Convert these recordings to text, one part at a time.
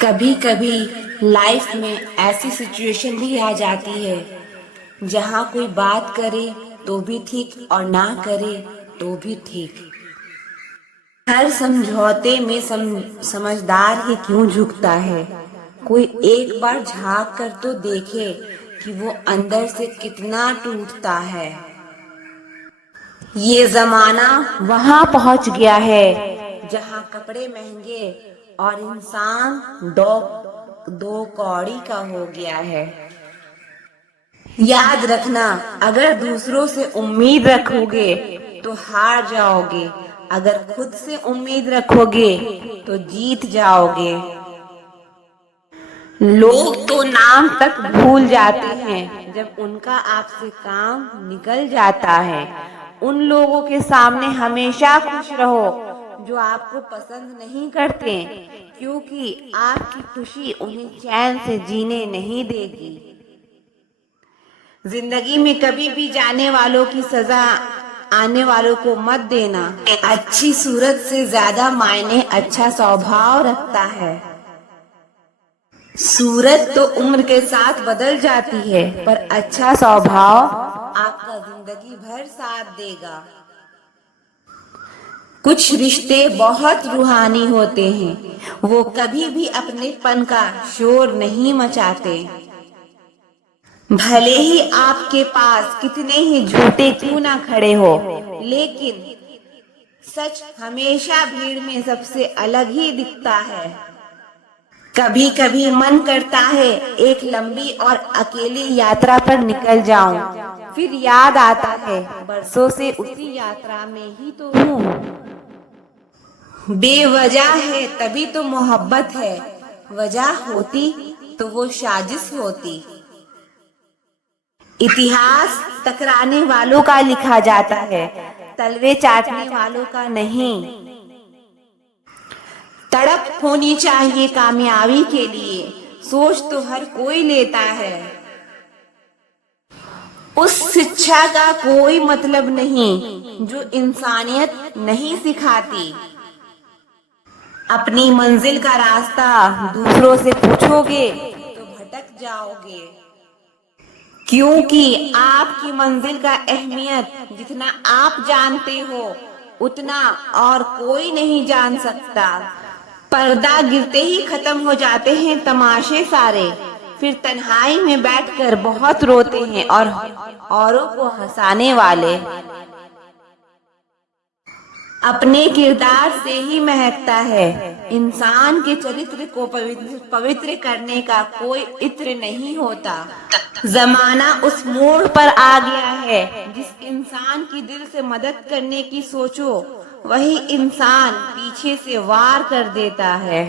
कभी कभी लाइफ में ऐसी सिचुएशन भी आ जाती है जहाँ कोई बात करे तो भी ठीक और ना करे तो भी ठीक। हर समझौते में समझदार ही क्यों झुकता है। कोई एक बार झांक कर तो देखे कि वो अंदर से कितना टूटता है। ये जमाना वहां पहुंच गया है जहां कपड़े महंगे और इंसान दो कौड़ी का हो गया है। याद रखना, अगर दूसरों से उम्मीद रखोगे तो हार जाओगे, अगर खुद से उम्मीद रखोगे तो जीत जाओगे। लोग तो नाम तक भूल जाते हैं जब उनका आपसे काम निकल जाता है। उन लोगों के सामने हमेशा खुश रहो जो आपको पसंद नहीं करते, क्योंकि आपकी खुशी उन्हें चैन से जीने नहीं देगी। जिंदगी में कभी भी जाने वालों की सजा आने वालों को मत देना। अच्छी सूरत से ज्यादा मायने अच्छा स्वभाव रखता है। सूरत तो उम्र के साथ बदल जाती है, पर अच्छा स्वभाव आपका जिंदगी भर साथ देगा। कुछ रिश्ते बहुत रूहानी होते हैं, वो कभी भी अपनेपन का शोर नहीं मचाते। भले ही आपके पास कितने ही झूठे क्यों ना खड़े हो, लेकिन सच हमेशा भीड़ में सबसे अलग ही दिखता है। कभी कभी मन करता है एक लंबी और अकेली यात्रा पर निकल जाऊं, फिर याद आता है बरसों से उसी यात्रा में ही तो हूँ। बेवजह है तभी तो मोहब्बत है, वजह होती तो वो साजिश होती। इतिहास टकराने वालों का लिखा जाता है, तलवे चाटने वालों का नहीं। तड़प होनी चाहिए कामयाबी के लिए, सोच तो हर कोई लेता है। उस शिक्षा का कोई मतलब नहीं जो इंसानियत नहीं सिखाती। अपनी मंजिल का रास्ता दूसरों से पूछोगे तो भटक जाओगे, क्योंकि आपकी मंजिल का अहमियत जितना आप जानते हो उतना और कोई नहीं जान सकता। पर्दा गिरते ही खत्म हो जाते हैं तमाशे सारे, फिर तन्हाई में बैठकर बहुत रोते हैं और औरों को हंसाने वाले। अपने किरदार से ही महकता है, इंसान के चरित्र को पवित्र करने का कोई इत्र नहीं होता। जमाना उस मोड़ पर आ गया है जिस इंसान की दिल से मदद करने की सोचो वही इंसान पीछे से वार कर देता है।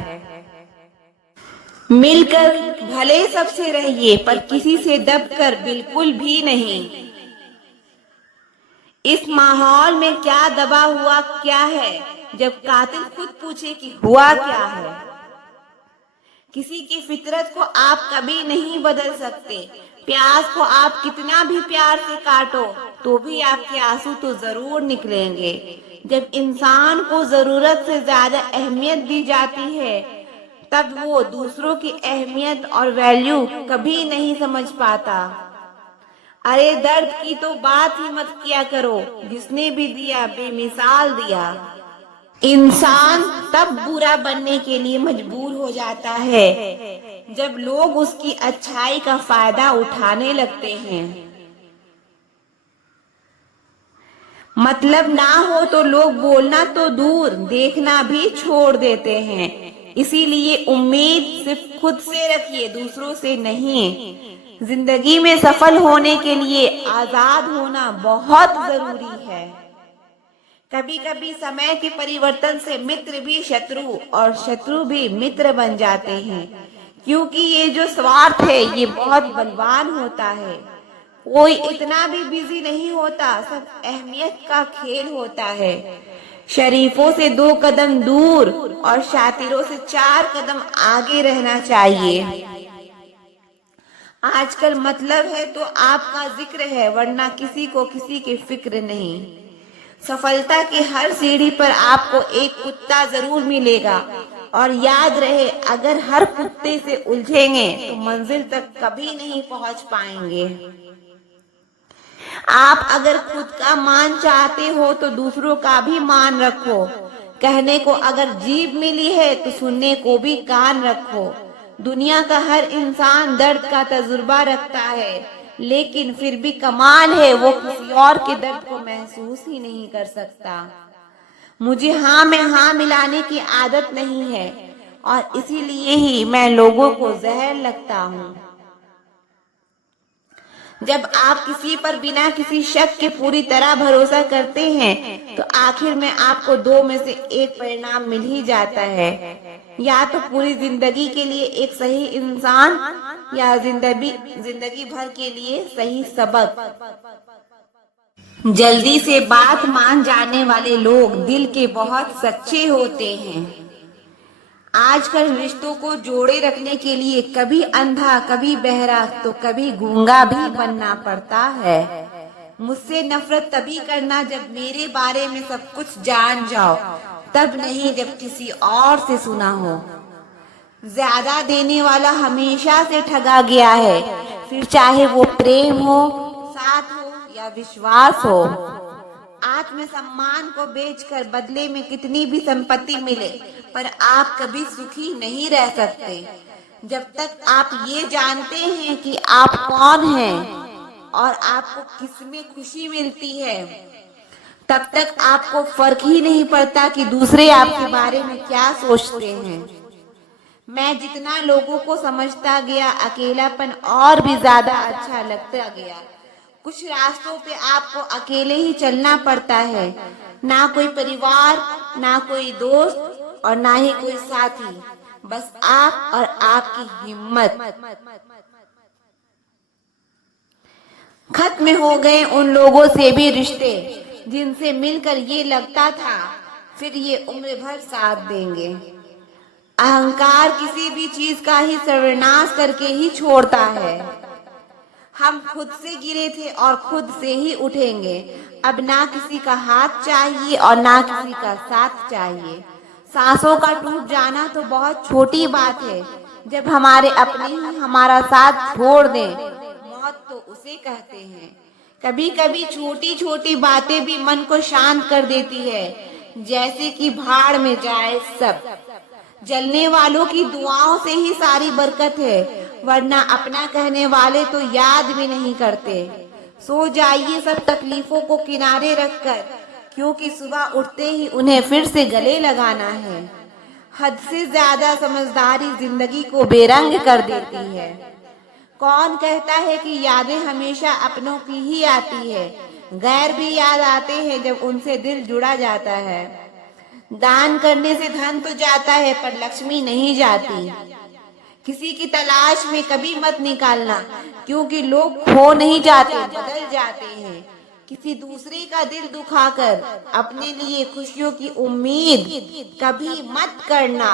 मिलकर भले सबसे रहिए पर किसी से दबकर बिल्कुल भी नहीं। इस माहौल में क्या दबा हुआ क्या है, जब कातिल खुद पूछे कि हुआ क्या है। किसी की फितरत को आप कभी नहीं बदल सकते। प्याज को आप कितना भी प्यार से काटो तो भी आपके आंसू तो जरूर निकलेंगे। जब इंसान को जरूरत से ज्यादा अहमियत दी जाती है तब वो दूसरों की अहमियत और वैल्यू कभी नहीं समझ पाता। अरे दर्द की तो बात ही मत किया करो, जिसने भी दिया बेमिसाल दिया। इंसान तब बुरा बनने के लिए मजबूर हो जाता है जब लोग उसकी अच्छाई का फायदा उठाने लगते हैं। मतलब ना हो तो लोग बोलना तो दूर देखना भी छोड़ देते हैं। इसीलिए उम्मीद सिर्फ खुद से रखिए, दूसरों से नहीं। जिंदगी में सफल होने के लिए आजाद होना बहुत जरूरी है। कभी कभी समय के परिवर्तन से मित्र भी शत्रु और शत्रु भी मित्र बन जाते हैं, क्योंकि ये जो स्वार्थ है ये बहुत बलवान होता है। कोई इतना भी बिजी नहीं होता, सब अहमियत का खेल होता है। शरीफों से 2 कदम दूर और शातिरों से 4 कदम आगे रहना चाहिए। आजकल मतलब है तो आपका जिक्र है, वरना किसी को किसी की फिक्र नहीं। सफलता की हर सीढ़ी पर आपको एक कुत्ता जरूर मिलेगा, और याद रहे, अगर हर कुत्ते से उलझेंगे तो मंजिल तक कभी नहीं पहुंच पाएंगे। आप अगर खुद का मान चाहते हो तो दूसरों का भी मान रखो। कहने को अगर जीभ मिली है तो सुनने को भी कान रखो। दुनिया का हर इंसान दर्द का तजुर्बा रखता है, लेकिन फिर भी कमाल है वो किसी और के दर्द को महसूस ही नहीं कर सकता। मुझे हाँ में हाँ मिलाने की आदत नहीं है और इसीलिए ही मैं लोगों को जहर लगता हूँ। जब आप किसी पर बिना किसी शक के पूरी तरह भरोसा करते हैं तो आखिर में आपको दो में से एक परिणाम मिल ही जाता है, या तो पूरी जिंदगी के लिए एक सही इंसान या जिंदगी भर के लिए सही सबक। जल्दी से बात मान जाने वाले लोग दिल के बहुत सच्चे होते हैं। आजकल रिश्तों को जोड़े रखने के लिए कभी अंधा, कभी बहरा, तो कभी गूंगा भी बनना पड़ता है। मुझसे नफरत तभी करना जब मेरे बारे में सब कुछ जान जाओ, तब नहीं जब किसी और से सुना हो। ज्यादा देने वाला हमेशा से ठगा गया है, फिर चाहे वो प्रेम हो, साथ हो या विश्वास हो। आत्मसम्मान को बेचकर बदले में कितनी भी संपत्ति मिले, पर आप कभी सुखी नहीं रह सकते। जब तक आप ये जानते हैं कि आप कौन हैं और आपको किसमें खुशी मिलती है, तब तक आपको फर्क ही नहीं पड़ता कि दूसरे आपके बारे में क्या सोचते हैं। मैं जितना लोगों को समझता गया, अकेलापन और भी ज्यादा अच्छा लगता गया। कुछ रास्तों पे आपको अकेले ही चलना पड़ता है, ना कोई परिवार, ना कोई दोस्त और ना ही कोई साथी, बस आप और आपकी हिम्मत। खत्म हो गए उन लोगों से भी रिश्ते जिनसे मिलकर ये लगता था फिर ये उम्र भर साथ देंगे। अहंकार किसी भी चीज का ही सर्वनाश करके ही छोड़ता है। हम खुद से गिरे थे और खुद से ही उठेंगे। अब ना किसी का हाथ चाहिए और ना किसी का साथ चाहिए। सांसों का टूट जाना तो बहुत छोटी बात है, जब हमारे अपने ही हमारा साथ छोड़ दें, मौत तो उसे कहते हैं। कभी कभी छोटी छोटी बातें भी मन को शांत कर देती है, जैसे कि भाड़ में जाए सब। जलने वालों की दुआओं से ही सारी बरकत है, वरना अपना कहने वाले तो याद भी नहीं करते। सो जाइए सब तकलीफों को किनारे रखकर, क्योंकि सुबह उठते ही उन्हें फिर से गले लगाना है। हद से ज्यादा समझदारी जिंदगी को बेरंग कर देती है। कौन कहता है कि यादें हमेशा अपनों की ही आती है? गैर भी याद आते हैं जब उनसे दिल जुड़ा जाता है। दान करने से धन तो जाता है, पर लक्ष्मी नहीं जाती। किसी की तलाश में कभी मत निकालना, क्योंकि लोग खो नहीं जाते, बदल जाते हैं। किसी दूसरे का दिल दुखाकर अपने लिए खुशियों की उम्मीद कभी मत करना।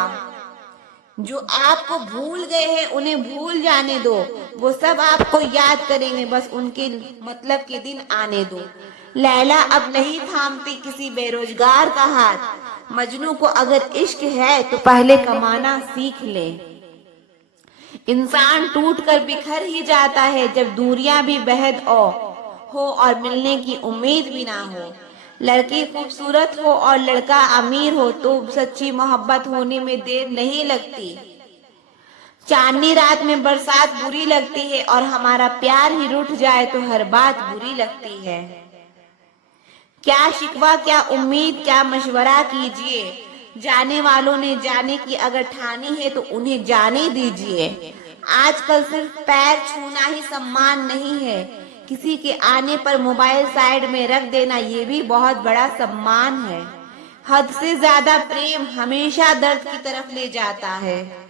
जो आपको भूल गए हैं उन्हें भूल जाने दो, वो सब आपको याद करेंगे, बस उनके मतलब के दिन आने दो। लैला अब नहीं थामती किसी बेरोजगार का हाथ। मजनू को अगर इश्क है तो पहले कमाना सीख ले। इंसान टूट कर बिखर ही जाता है जब दूरियां भी बेहद हो और मिलने की उम्मीद भी ना हो। लड़की खूबसूरत हो और लड़का अमीर हो तो सच्ची मोहब्बत होने में देर नहीं लगती। चांदनी रात में बरसात बुरी लगती है और हमारा प्यार ही रूठ जाए तो हर बात बुरी लगती है। क्या शिकवा, क्या उम्मीद, क्या मशवरा कीजिए। जाने वालों ने जाने की अगर ठानी है तो उन्हें जाने दीजिए। आजकल सिर्फ पैर छूना ही सम्मान नहीं है, किसी के आने पर मोबाइल साइड में रख देना ये भी बहुत बड़ा सम्मान है। हद से ज्यादा प्रेम हमेशा दर्द की तरफ ले जाता है।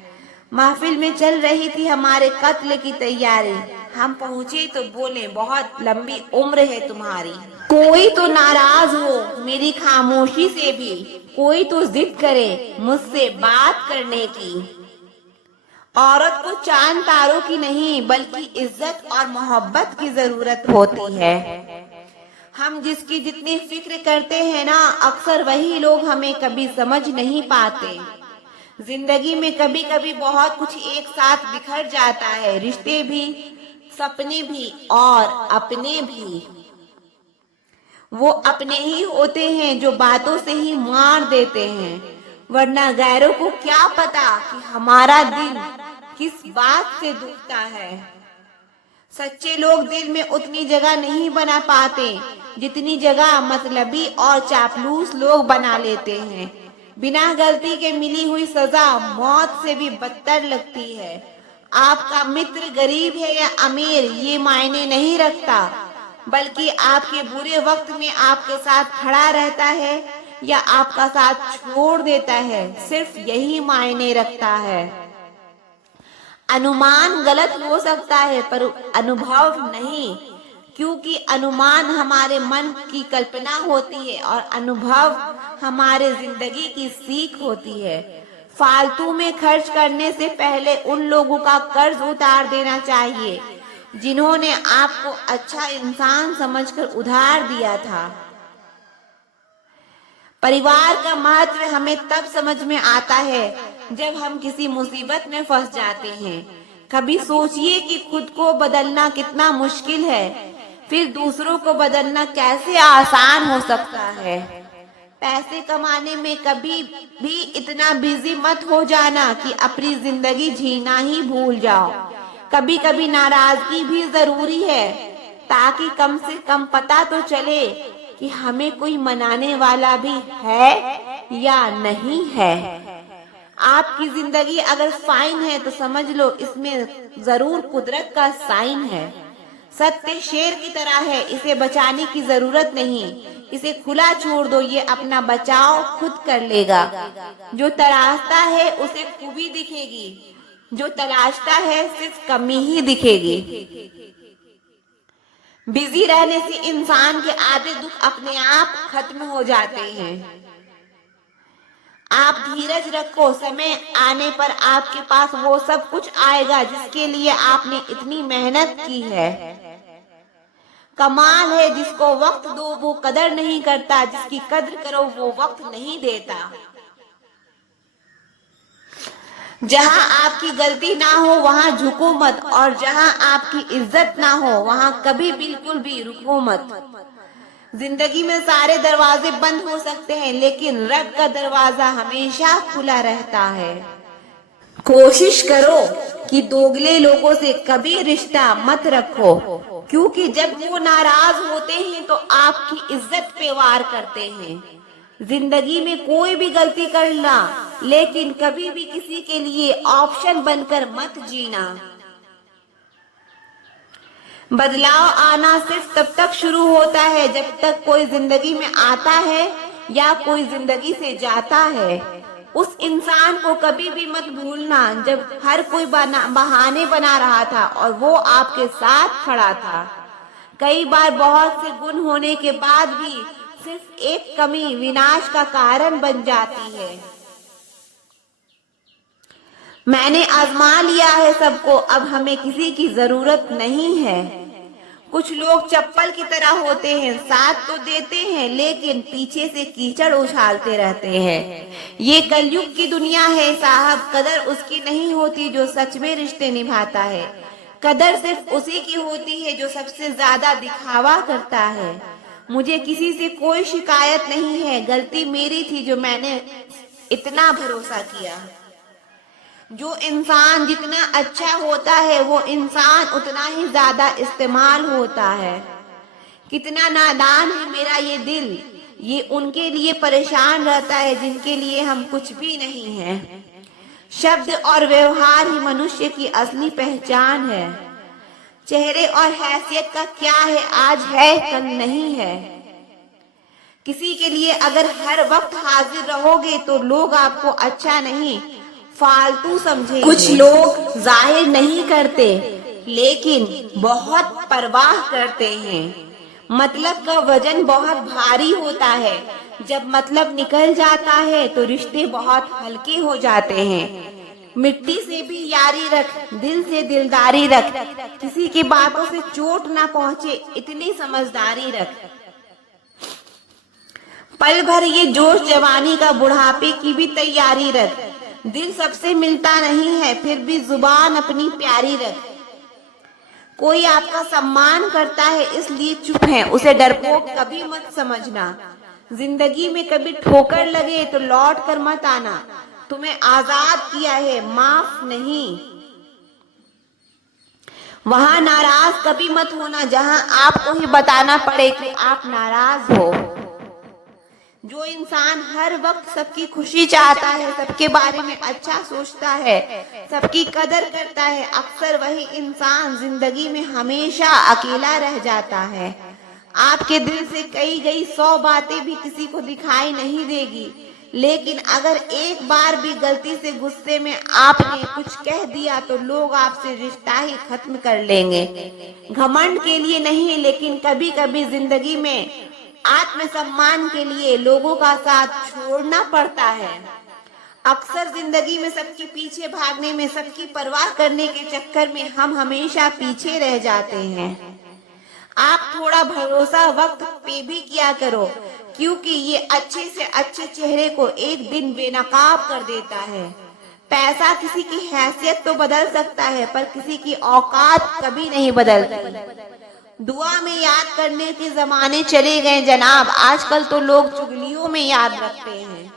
महफिल में चल रही थी हमारे कत्ल की तैयारी, हम पहुंचे तो बोले बहुत लंबी उम्र है तुम्हारी। कोई तो नाराज हो मेरी खामोशी से भी, कोई तो जिद करे मुझसे बात करने की। औरत को चांद तारों की नहीं बल्कि इज्जत और मोहब्बत की जरूरत होती है। हम जिसकी जितनी फिक्र करते हैं ना, अक्सर वही लोग हमें कभी समझ नहीं पाते। जिंदगी में कभी कभी बहुत कुछ एक साथ बिखर जाता है, रिश्ते भी, सपने भी और अपने भी। वो अपने ही होते हैं जो बातों से ही मार देते हैं, वरना गैरों को क्या पता कि हमारा दिल किस बात से दुखता है। सच्चे लोग दिल में उतनी जगह नहीं बना पाते जितनी जगह मतलबी और चापलूस लोग बना लेते हैं। बिना गलती के मिली हुई सजा मौत से भी बदतर लगती है। आपका मित्र गरीब है या अमीर ये मायने नहीं रखता, बल्कि आपके बुरे वक्त में आपके साथ खड़ा रहता है या आपका साथ छोड़ देता है, सिर्फ यही मायने रखता है। अनुमान गलत हो सकता है पर अनुभव नहीं, क्योंकि अनुमान हमारे मन की कल्पना होती है और अनुभव हमारे जिंदगी की सीख होती है। फालतू में खर्च करने से पहले उन लोगों का कर्ज उतार देना चाहिए जिन्होंने आपको अच्छा इंसान समझकर उधार दिया था। परिवार का महत्व हमें तब समझ में आता है जब हम किसी मुसीबत में फंस जाते हैं। कभी सोचिए कि खुद को बदलना कितना मुश्किल है, फिर दूसरों को बदलना कैसे आसान हो सकता है। पैसे कमाने में कभी भी इतना बिजी मत हो जाना कि अपनी जिंदगी जीना ही भूल जाओ। कभी कभी नाराजगी भी जरूरी है, ताकि कम से कम पता तो चले कि हमें कोई मनाने वाला भी है या नहीं है। आपकी जिंदगी अगर फाइन है तो समझ लो इसमें जरूर कुदरत का साइन है। सत्य शेर की तरह है, इसे बचाने की जरूरत नहीं, इसे खुला छोड़ दो, ये अपना बचाव खुद कर लेगा। जो तराशता है उसे खूबी दिखेगी, जो तलाशता है सिर्फ कमी ही दिखेगी। बिजी रहने से इंसान के आधे दुख अपने आप खत्म हो जाते हैं। आप धीरज रखो, समय आने पर आपके पास वो सब कुछ आएगा जिसके लिए आपने इतनी मेहनत की है। कमाल है जिसको वक्त दो वो कदर नहीं करता, जिसकी कद्र करो वो वक्त नहीं देता। जहां आपकी गलती ना हो वहां झुको मत, और जहां आपकी इज्जत ना हो वहां कभी बिल्कुल भी रुको मत। जिंदगी में सारे दरवाजे बंद हो सकते हैं, लेकिन रब का दरवाजा हमेशा खुला रहता है। कोशिश करो कि दोगले लोगों से कभी रिश्ता मत रखो, क्योंकि जब वो नाराज होते हैं तो आपकी इज्जत पे वार करते हैं। जिंदगी में कोई भी गलती करना, लेकिन कभी भी किसी के लिए ऑप्शन बनकर मत जीना। बदलाव आना सिर्फ तब तक शुरू होता है जब तक कोई जिंदगी में आता है या कोई जिंदगी से जाता है। उस इंसान को कभी भी मत भूलना जब हर कोई बहाने बना रहा था और वो आपके साथ खड़ा था। कई बार बहुत से गुण होने के बाद भी सिर्फ एक कमी विनाश का कारण बन जाती है। मैंने आजमा लिया है सबको, अब हमें किसी की जरूरत नहीं है। कुछ लोग चप्पल की तरह होते हैं, साथ तो देते हैं लेकिन पीछे से कीचड़ उछालते रहते हैं। ये कलयुग की दुनिया है साहब, कदर उसकी नहीं होती जो सच में रिश्ते निभाता है। कदर सिर्फ उसी की होती है जो सबसे ज्यादा दिखावा करता है। मुझे किसी से कोई शिकायत नहीं है, गलती मेरी थी जो मैंने इतना भरोसा किया। जो इंसान जितना अच्छा होता है वो इंसान उतना ही ज्यादा इस्तेमाल होता है। कितना नादान है मेरा ये दिल, ये उनके लिए परेशान रहता है जिनके लिए हम कुछ भी नहीं हैं। शब्द और व्यवहार ही मनुष्य की असली पहचान है। चेहरे और हैसियत का क्या है, आज है कल नहीं है। किसी के लिए अगर हर वक्त हाजिर रहोगे तो लोग आपको अच्छा नहीं फालतू समझेंगे। कुछ लोग जाहिर नहीं करते लेकिन बहुत परवाह करते हैं। मतलब का वजन बहुत भारी होता है, जब मतलब निकल जाता है तो रिश्ते बहुत हल्के हो जाते हैं। मिट्टी से भी यारी रख, दिल से दिलदारी रख, किसी की बातों से चोट ना पहुंचे इतनी समझदारी रख। पल भर ये जोश जवानी का बुढ़ापे की भी तैयारी रख। दिल सबसे मिलता नहीं है, फिर भी जुबान अपनी प्यारी रख। कोई आपका सम्मान करता है इसलिए चुप है, उसे डरपोक कभी मत समझना। जिंदगी में कभी ठोकर लगे तो लौट कर मत आना। तुम्हें आजाद किया है, माफ नहीं। वहां नाराज कभी मत होना जहां आपको ही बताना पड़े कि आप नाराज हो। जो इंसान हर वक्त सबकी खुशी चाहता है, सबके बारे में अच्छा सोचता है, सबकी कदर करता है, अक्सर वही इंसान जिंदगी में हमेशा अकेला रह जाता है। आपके दिल से कही गई 100 बातें भी किसी को दिखाई नहीं देगी, लेकिन अगर एक बार भी गलती से गुस्से में आपने कुछ कह दिया तो लोग आपसे रिश्ता ही खत्म कर लेंगे। घमंड के लिए नहीं, लेकिन कभी कभी जिंदगी में आत्मसम्मान के लिए लोगों का साथ छोड़ना पड़ता है। अक्सर जिंदगी में सबके पीछे भागने में, सबकी परवाह करने के चक्कर में हम हमेशा पीछे रह जाते हैं। आप थोड़ा भरोसा वक्त पे भी किया करो, क्योंकि ये अच्छे से अच्छे चेहरे को एक दिन बेनकाब कर देता है। पैसा किसी की हैसियत तो बदल सकता है, पर किसी की औकात कभी नहीं बदलती। दुआ में याद करने के जमाने चले गए जनाब, आजकल तो लोग चुगलियों में याद रखते हैं।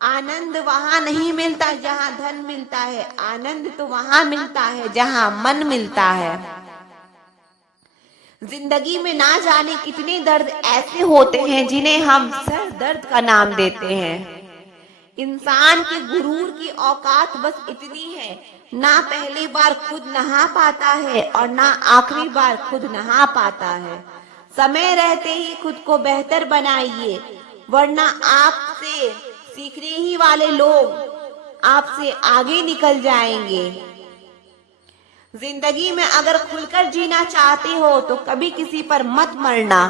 आनंद वहाँ नहीं मिलता जहाँ धन मिलता है, आनंद तो वहाँ मिलता है जहाँ मन मिलता है। जिंदगी में ना जाने कितने दर्द ऐसे होते हैं जिन्हें हम सर दर्द का नाम देते हैं। इंसान के गुरूर की औकात बस इतनी है, ना पहली बार खुद नहा पाता है और ना आखिरी बार खुद नहा पाता है। समय रहते ही खुद को बेहतर बनाइए, वरना आपसे सीखने ही वाले लोग आपसे आगे निकल जाएंगे। जिंदगी में अगर खुलकर जीना चाहते हो तो कभी किसी पर मत मरना।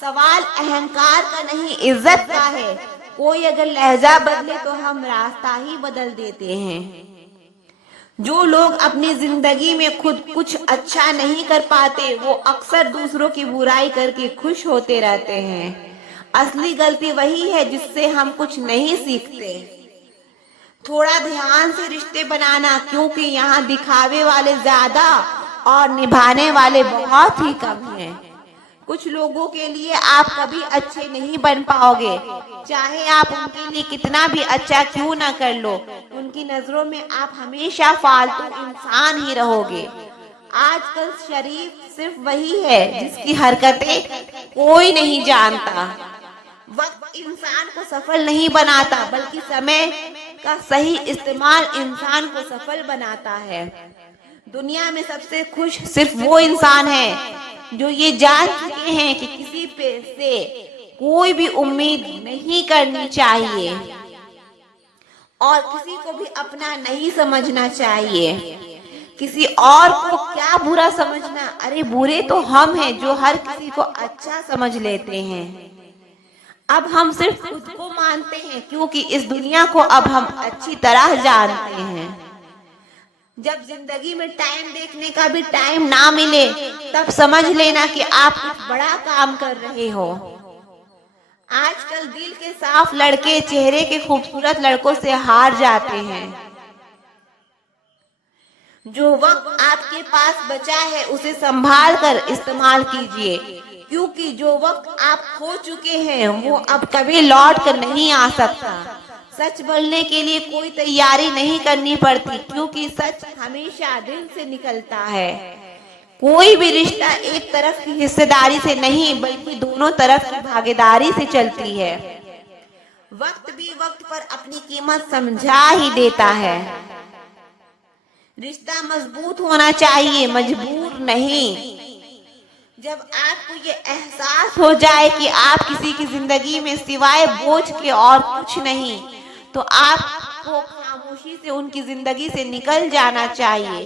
सवाल अहंकार का नहीं, इज्जत का है। कोई अगर लहजा बदले तो हम रास्ता ही बदल देते हैं। जो लोग अपनी जिंदगी में खुद कुछ अच्छा नहीं कर पाते, वो अक्सर दूसरों की बुराई करके खुश होते रहते हैं। असली गलती वही है जिससे हम कुछ नहीं सीखते। थोड़ा ध्यान से रिश्ते बनाना, क्योंकि यहाँ दिखावे वाले ज्यादा और निभाने वाले बहुत ही कम हैं। कुछ लोगों के लिए आप कभी अच्छे नहीं बन पाओगे, चाहे आप उनके लिए कितना भी अच्छा क्यों ना कर लो। उनकी नजरों में आप हमेशा फालतू इंसान ही रहोगे। आजकल शरीफ सिर्फ वही है जिसकी हरकतें कोई नहीं जानता। वक्त इंसान को सफल नहीं बनाता, बल्कि समय का सही इस्तेमाल इंसान को सफल बनाता है। दुनिया में सबसे खुश सिर्फ वो इंसान है जो ये जान चुके हैं कि किसी पे से कोई भी उम्मीद नहीं करनी चाहिए और किसी को भी अपना नहीं समझना चाहिए। किसी और को क्या बुरा समझना, अरे बुरे तो हम हैं जो हर किसी को अच्छा समझ लेते हैं। अब हम सिर्फ खुद को मानते हैं, क्योंकि इस दुनिया को अब हम अच्छी तरह जानते हैं। जब जिंदगी में टाइम देखने का भी टाइम ना मिले, तब समझ लेना कि आप कुछ बड़ा काम कर रहे हो। आजकल दिल के साफ लड़के चेहरे के खूबसूरत लड़कों से हार जाते हैं। जो वक्त आपके पास बचा है उसे संभाल कर इस्तेमाल कीजिए, क्योंकि जो वक्त आप खो चुके हैं वो अब कभी लौट कर नहीं आ सकता। सच बोलने के लिए कोई तैयारी नहीं करनी पड़ती, क्योंकि सच हमेशा दिल से निकलता है। कोई भी रिश्ता एक तरफ की हिस्सेदारी से नहीं, बल्कि दोनों तरफ की भागीदारी से चलती है। वक्त भी वक्त पर अपनी कीमत समझा ही देता है। रिश्ता मजबूत होना चाहिए, मजबूर नहीं। जब आपको ये एहसास हो जाए कि आप किसी की जिंदगी में सिवाय बोझ के और कुछ नहीं, तो आपको खामोशी से उनकी जिंदगी से निकल जाना चाहिए,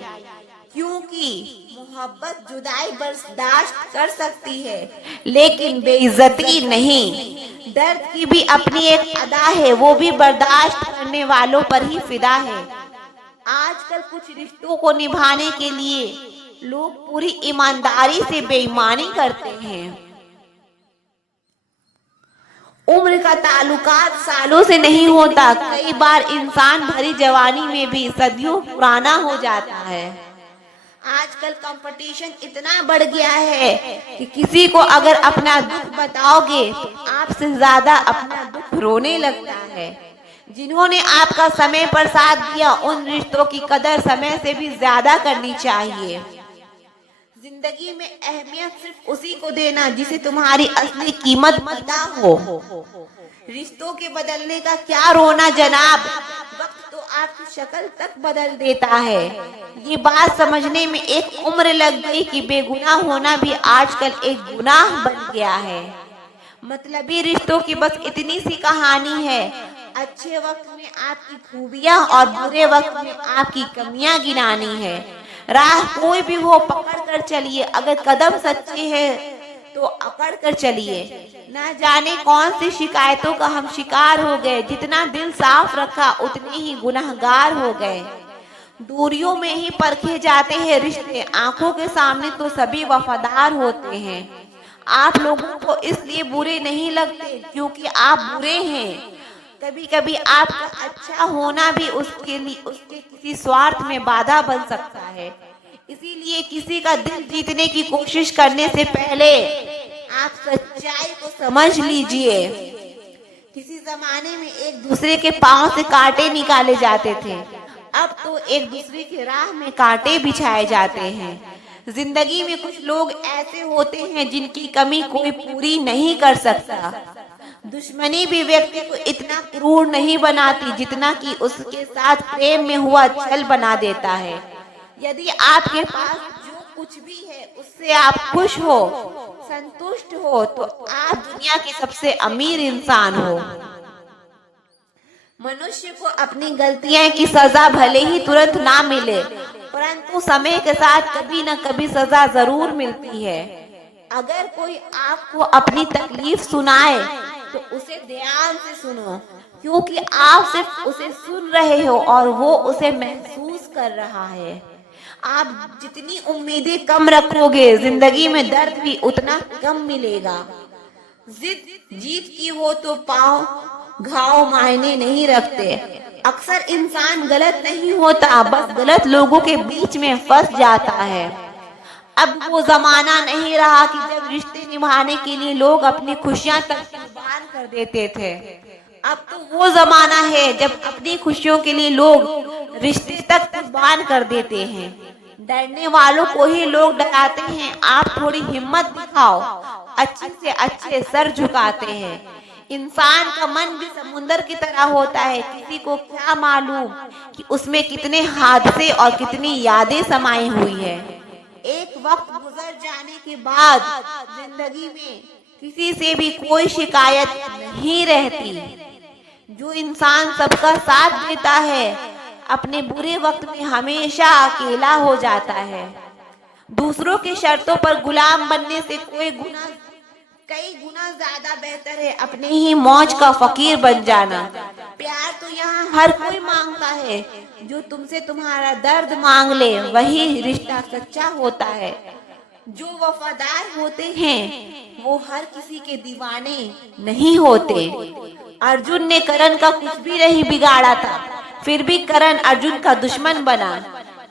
क्योंकि मोहब्बत जुदाई बर्दाश्त कर सकती है, लेकिन बेइज्जती नहीं। दर्द की भी अपनी एक अदा है, वो भी बर्दाश्त करने वालों पर ही फिदा है। आजकल कुछ रिश्तों को निभाने के लिए लोग पूरी ईमानदारी से बेईमानी करते हैं। उम्र का ताल्लुकात सालों से नहीं होता, कई बार इंसान भरी जवानी में भी सदियों पुराना हो जाता है। आजकल कंपटीशन इतना बढ़ गया है कि किसी को अगर अपना दुख बताओगे तो आपसे ज्यादा अपना दुख रोने लगता है। जिन्होंने आपका समय पर साथ दिया, उन रिश्तों की कदर समय से भी ज्यादा करनी चाहिए। जिंदगी में अहमियत सिर्फ उसी को देना जिसे तुम्हारी असली कीमत पता हो। रिश्तों के बदलने का क्या रोना जनाब, वक्त तो आपकी शक्ल तक बदल देता है। ये बात समझने में एक उम्र लग गई कि बेगुनाह होना भी आजकल एक गुनाह बन गया है। मतलबी रिश्तों की बस इतनी सी कहानी है, अच्छे वक्त में आपकी खूबियां और बुरे वक्त में आपकी कमियां गिनानी है। राह कोई भी हो पकड़ कर चलिए, अगर कदम सच्चे हैं तो अकड़ कर चलिए। न जाने कौन सी शिकायतों का हम शिकार हो गए, जितना दिल साफ रखा उतने ही गुनहगार हो गए। दूरियों में ही परखे जाते हैं रिश्ते, आंखों के सामने तो सभी वफादार होते हैं। आप लोगों को इसलिए बुरे नहीं लगते क्योंकि आप बुरे हैं। कभी कभी आपका अच्छा होना भी उसके किसी स्वार्थ में बाधा बन सकता है। इसीलिए किसी का दिल जीतने की कोशिश करने से पहले आप सच्चाई को समझ लीजिए। किसी जमाने में एक दूसरे के पांव से कांटे निकाले जाते थे, अब तो एक दूसरे के राह में कांटे बिछाए जाते हैं। जिंदगी में कुछ लोग ऐसे होते हैं जिनकी कमी कोई पूरी नहीं कर सकता। दुश्मनी भी व्यक्ति को इतना क्रूर नहीं बनाती जितना कि उसके साथ प्रेम में हुआ छल बना देता है। यदि आपके पास जो कुछ भी है उससे आप खुश हो, संतुष्ट हो, तो आप दुनिया के सबसे अमीर इंसान हो। मनुष्य को अपनी गलतियां की सजा भले ही तुरंत ना मिले, परंतु समय के साथ कभी न कभी सजा जरूर मिलती है। अगर कोई आपको अपनी तकलीफ सुनाए तो उसे ध्यान से सुनो, क्योंकि आप सिर्फ उसे सुन रहे हो और वो उसे महसूस कर रहा है। आप जितनी उम्मीदें कम रखोगे, जिंदगी में दर्द भी उतना कम मिलेगा। जिद जीत की हो तो पाओ घाव मायने नहीं रखते। अक्सर इंसान गलत नहीं होता, बस गलत लोगों के बीच में फंस जाता है। अब वो जमाना नहीं रहा कि जब रिश्ते निभाने के लिए लोग अपनी खुशियां तक कुर्बान कर देते थे। अब तो वो जमाना है जब अपनी खुशियों के लिए लोग रिश्ते तक कुर्बान कर देते हैं। डरने वालों को ही लोग डराते हैं। आप थोड़ी हिम्मत दिखाओ, अच्छे से अच्छे सर झुकाते हैं। इंसान का मन भी समुंदर की तरह होता है, किसी को क्या मालूम कि उसमें कितने हादसे और कितनी यादें समाई हुई है। एक वक्त गुजर जाने के बाद जिंदगी में किसी से भी कोई शिकायत नहीं रहती। जो इंसान सबका साथ देता है अपने बुरे वक्त में हमेशा अकेला हो जाता है। दूसरों की शर्तों पर गुलाम बनने से कई गुना ज्यादा बेहतर है अपने ही मौज का फकीर बन जाना। प्यार तो यहाँ हर कोई मांगता है, जो तुमसे तुम्हारा दर्द मांग ले वही रिश्ता सच्चा होता है। जो वफादार होते हैं वो हर किसी के दीवाने नहीं होते। अर्जुन ने करण का कुछ भी नहीं बिगाड़ा था, फिर भी करण अर्जुन का दुश्मन बना।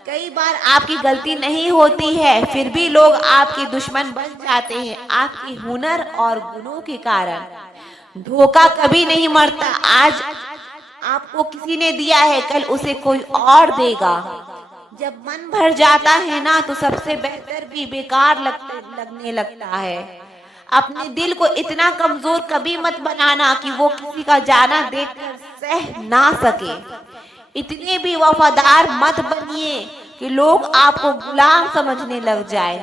कई बार आपकी गलती नहीं होती है, फिर भी लोग आपके दुश्मन बन जाते हैं आपके हुनर और गुणों के कारण। धोखा कभी नहीं मरता। आज आपको किसी ने दिया है, कल उसे कोई और देगा। जब मन भर जाता है ना, तो सबसे बेहतर भी बेकार लगने लगता है। अपने दिल को इतना कमजोर कभी मत बनाना कि वो किसी का जाना देखकर सह ना सके। इतने भी वफादार मत बनिए कि लोग आपको गुलाम समझने लग जाए।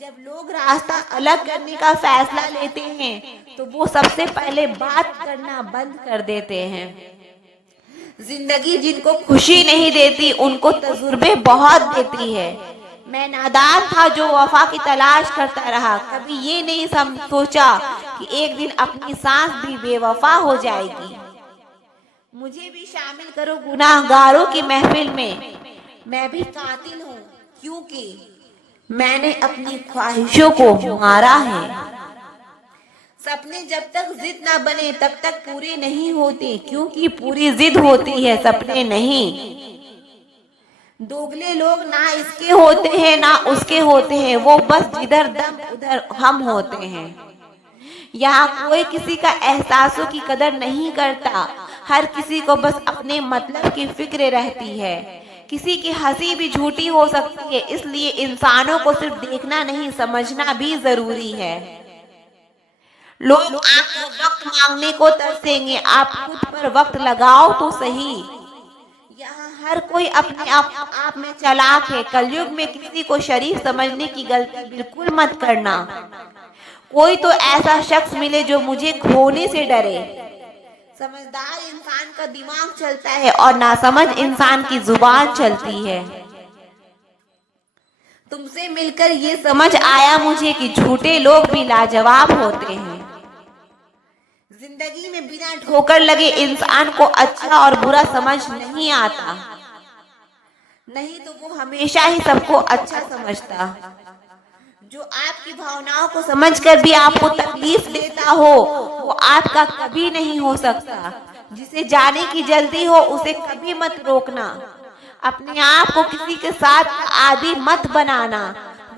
जब लोग रास्ता अलग करने का फैसला लेते हैं तो वो सबसे पहले बात करना बंद कर देते हैं। जिंदगी जिनको खुशी नहीं देती उनको तजुर्बे बहुत देती है। मैं नादान था जो वफा की तलाश करता रहा, कभी ये नहीं सोचा कि एक दिन अपनी सांस भी बेवफा हो जाएगी। मुझे भी शामिल करो गुनाहगारों की महफिल में। मैं भी कातिल हूँ क्योंकि मैंने अपनी ख्वाहिशों को मारा है। सपने जब तक जिद ना बने तब तक पूरे नहीं होते, क्योंकि पूरी जिद होती है, सपने नहीं। दोगले लोग ना इसके होते हैं ना उसके होते हैं, वो बस जिधर दम उधर हम होते हैं। यहाँ कोई किसी का एहसासों की कदर नहीं करता, हर किसी को बस अपने मतलब की फिक्र रहती है। किसी की हंसी भी झूठी हो सकती है, इसलिए इंसानों को सिर्फ देखना नहीं समझना भी जरूरी है। लोग आपको वक्त मांगने को तरसेंगे, आप खुद पर वक्त लगाओ तो सही। यहाँ हर कोई अपने आप में चालाक है। कलयुग में किसी को शरीफ समझने की गलती बिल्कुल मत करना। कोई तो ऐसा शख्स मिले जो मुझे खोने से डरे। समझदार इंसान का दिमाग चलता है और नासमझ इंसान की जुबान चलती है। तुमसे मिलकर ये समझ आया मुझे कि झूठे लोग भी लाजवाब होते हैं। जिंदगी में बिना ठोकर लगे इंसान को अच्छा और बुरा समझ नहीं आता, नहीं तो वो हमेशा ही सबको अच्छा समझता। जो आपकी भावनाओं को समझकर भी आपको तकलीफ देता हो वो आपका कभी नहीं हो सकता। जिसे जाने की जल्दी हो उसे कभी मत रोकना। अपने आप को किसी के साथ आदी मत बनाना,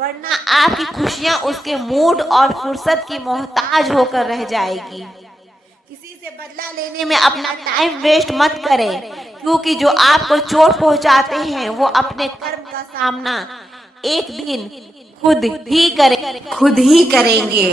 वरना आपकी खुशियां उसके मूड और फुर्सत की मोहताज होकर रह जाएगी। किसी से बदला लेने में अपना टाइम वेस्ट मत करें, क्योंकि जो आपको चोट पहुंचाते हैं वो अपने कर्म का सामना एक दिन खुद ही करेंगे।